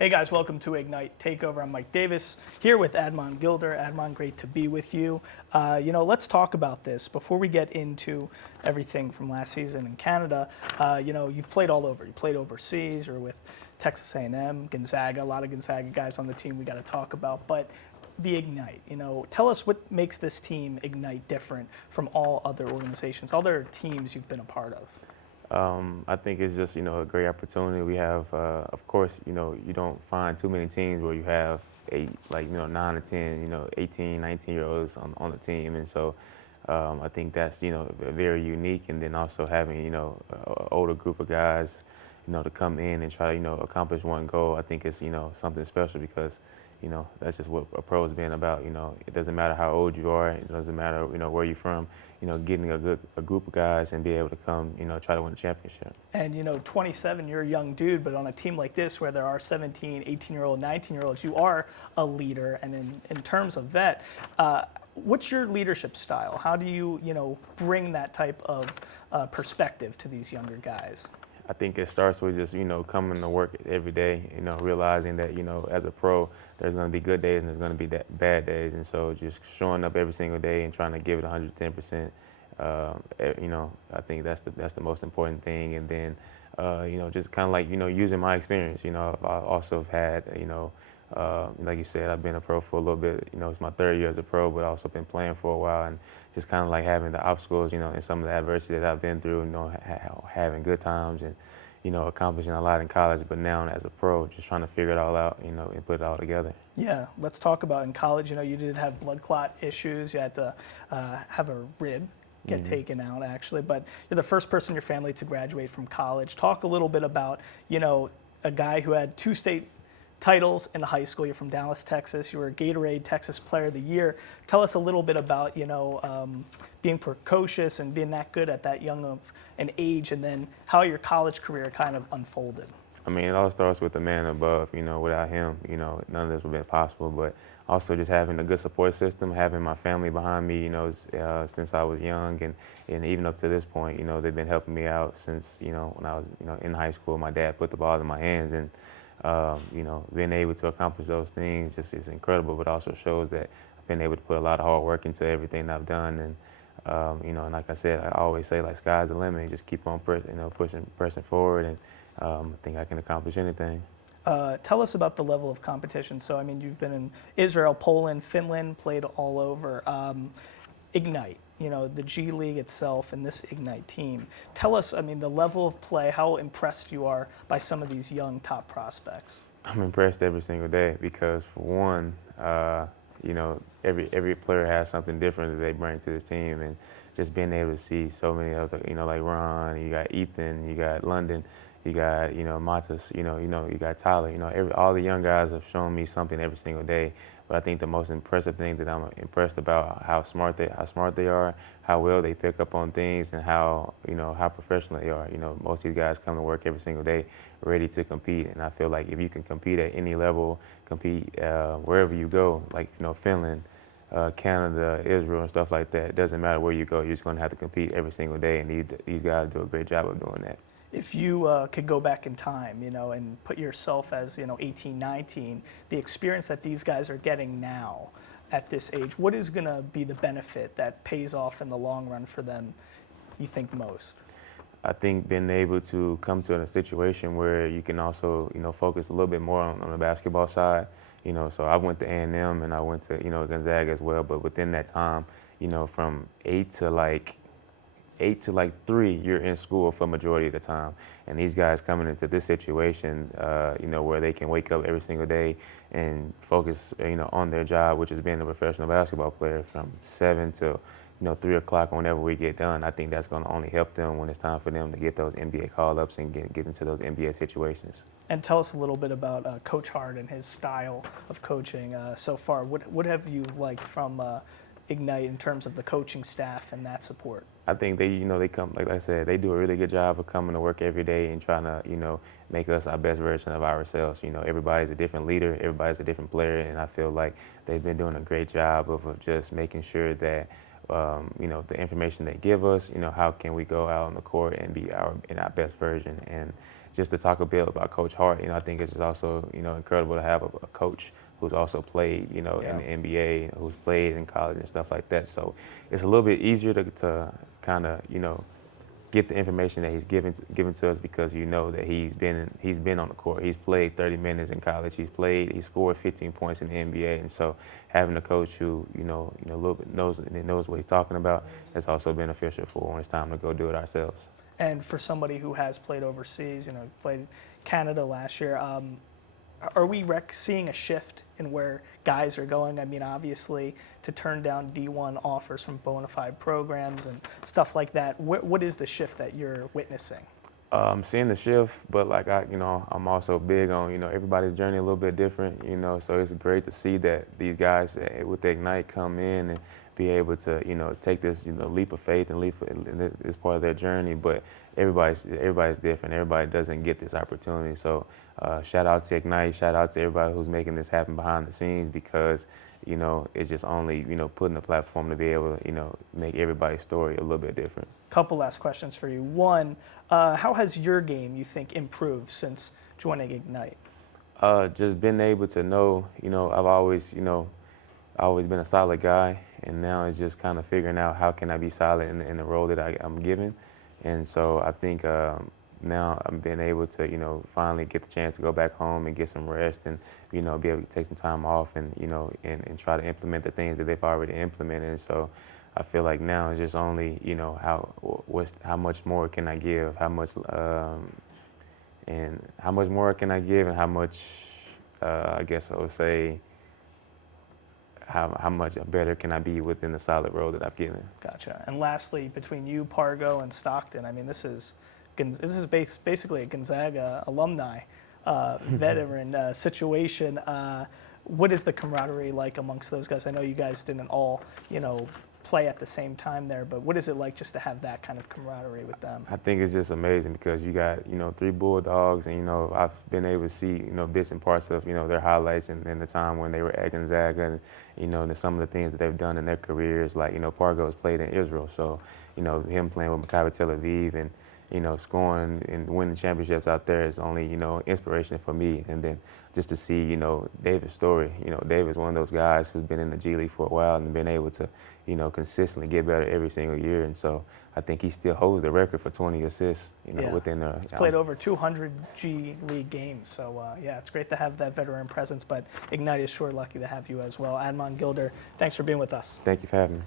Hey guys, welcome to Ignite Takeover. I'm Mike Davis here with Admon Gilder. Admon, great to be with you. Let's talk about this before we get into everything from last season in Canada. You've played all over. You played overseas or with Texas A&M, Gonzaga, a lot of Gonzaga guys on the team we got to talk about. But the Ignite, tell us what makes this team Ignite different from all other organizations, other teams you've been a part of. I think it's just, a great opportunity. We have, of course, you don't find too many teams where you have 9 to 10, 18, 19-year-olds on the team. And so I think that's, very unique. And then also having, an older group of guys, to come in and try to, accomplish one goal, I think it's, something special because, that's just what a pro has been about. It doesn't matter how old you are. It doesn't matter, where you're from. Getting a group of guys and be able to come, try to win a championship. And, 27, you're a young dude, but on a team like this where there are 17, 18-year-old, 19-year-olds, you are a leader. And in terms of vet, what's your leadership style? How do you, bring that type of perspective to these younger guys? I think it starts with just, coming to work every day, realizing that, as a pro, there's going to be good days and there's going to be bad days. And so just showing up every single day and trying to give it 110%, I think that's the most important thing. And then, just kind of like, using my experience, I've also had, like you said, I've been a pro for a little bit. It's my third year as a pro, but also been playing for a while, and just kind of like having the obstacles, and some of the adversity that I've been through, having good times and, accomplishing a lot in college, but now as a pro, just trying to figure it all out, and put it all together. Yeah, let's talk about in college. You did have blood clot issues. You had to have a rib get taken out, actually, but you're the first person in your family to graduate from college. Talk a little bit about, a guy who had 2 state titles in high school. You're from Dallas, Texas. You were a Gatorade Texas Player of the Year. Tell us a little bit about, being precocious and being that good at that young of an age, and then how your college career kind of unfolded. I mean, it all starts with the man above. Without him, none of this would have been possible. But also just having a good support system, having my family behind me, since I was young, and even up to this point, they've been helping me out since, when I was, in high school. My dad put the ball in my hands, and being able to accomplish those things just is incredible, but also shows that I've been able to put a lot of hard work into everything that I've done. And, and like I said, I always say, like, sky's the limit. Just keep on pressing forward, and I think I can accomplish anything. Tell us about the level of competition. So, you've been in Israel, Poland, Finland, played all over. Ignite, the G League itself and this Ignite team. Tell us, the level of play, how impressed you are by some of these young top prospects. I'm impressed every single day because, for one, every player has something different that they bring to this team, and just being able to see so many other, like Ron, you got Ethan, you got London, you got, Matas, you got Tyler, all the young guys have shown me something every single day. But I think the most impressive thing that I'm impressed about how smart they are, how well they pick up on things, and how professional they are. Most of these guys come to work every single day ready to compete, and I feel like if you can compete at any level, compete wherever you go, like Finland, Canada, Israel, and stuff like that, it doesn't matter where you go, you're just going to have to compete every single day, and these guys do a great job of doing that. If you could go back in time, and put yourself as, 18, 19, the experience that these guys are getting now at this age, what is going to be the benefit that pays off in the long run for them, you think, most? I think being able to come to a situation where you can also, focus a little bit more on the basketball side. So I went to A&M and I went to, Gonzaga as well, but within that time, from 8 to 3, you're in school for a majority of the time. And these guys coming into this situation, where they can wake up every single day and focus, on their job, which is being a professional basketball player from 7 to, 3 o'clock whenever we get done. I think that's going to only help them when it's time for them to get those NBA call-ups and get into those NBA situations. And tell us a little bit about Coach Hart and his style of coaching so far. What have you liked from Ignite in terms of the coaching staff and that support? I think they come, like I said, they do a really good job of coming to work every day and trying to, make us our best version of ourselves. Everybody's a different leader, everybody's a different player, and I feel like they've been doing a great job of just making sure that, the information they give us, how can we go out on the court and be in our best version. And just to talk a bit about Coach Hart, I think it's just also, incredible to have a coach who's also played, in the NBA, who's played in college and stuff like that. So it's a little bit easier to kind of, get the information that he's given to us, because that he's been on the court. He's played 30 minutes in college. He scored 15 points in the NBA, and so having a coach who a little bit knows what he's talking about has also beneficial for when it's time to go do it ourselves. And for somebody who has played overseas, played Canada last year, are we seeing a shift in where guys are going? I mean, obviously, to turn down D1 offers from bona fide programs and stuff like that, what is the shift that you're witnessing? Seeing the shift, but I'm also big on, everybody's journey a little bit different, so it's great to see that these guys with Ignite come in and be able to, take this, leap of faith and it's part of their journey, but everybody's different. Everybody doesn't get this opportunity. So shout out to Ignite, shout out to everybody who's making this happen behind the scenes, because, it's just only, putting a platform to be able to, make everybody's story a little bit different. Couple last questions for you. One, how has your game, you think, improved since joining Ignite? Just being able to know, I've always been a solid guy, and now it's just kind of figuring out how can I be solid in the role that I'm given. And so I think now I'm being able to, finally get the chance to go back home and get some rest, and, be able to take some time off and, and try to implement the things that they've already implemented. And so I feel like now it's just only, how much more can I give, how much more can I give, and how much, I guess I would say, how much better can I be within the solid role that I've given. Gotcha. And lastly, between you, Pargo, and Stockton, I mean, this is basically a Gonzaga alumni veteran situation. What is the camaraderie like amongst those guys? I know you guys didn't all, play at the same time there, but what is it like just to have that kind of camaraderie with them? I think it's just amazing, because you got, 3 Bulldogs, and, I've been able to see, bits and parts of, their highlights and the time when they were at Gonzaga, and, some of the things that they've done in their careers. Like, Pargo has played in Israel, so, him playing with Maccabi Tel Aviv and, scoring and winning championships out there is only, inspiration for me. And then just to see, David's story. David's one of those guys who's been in the G League for a while and been able to, consistently get better every single year. And so I think he still holds the record for 20 assists, within the. He's played over 200 G League games. So, yeah, it's great to have that veteran presence, but Ignite is sure lucky to have you as well. Admon Gilder, thanks for being with us. Thank you for having me.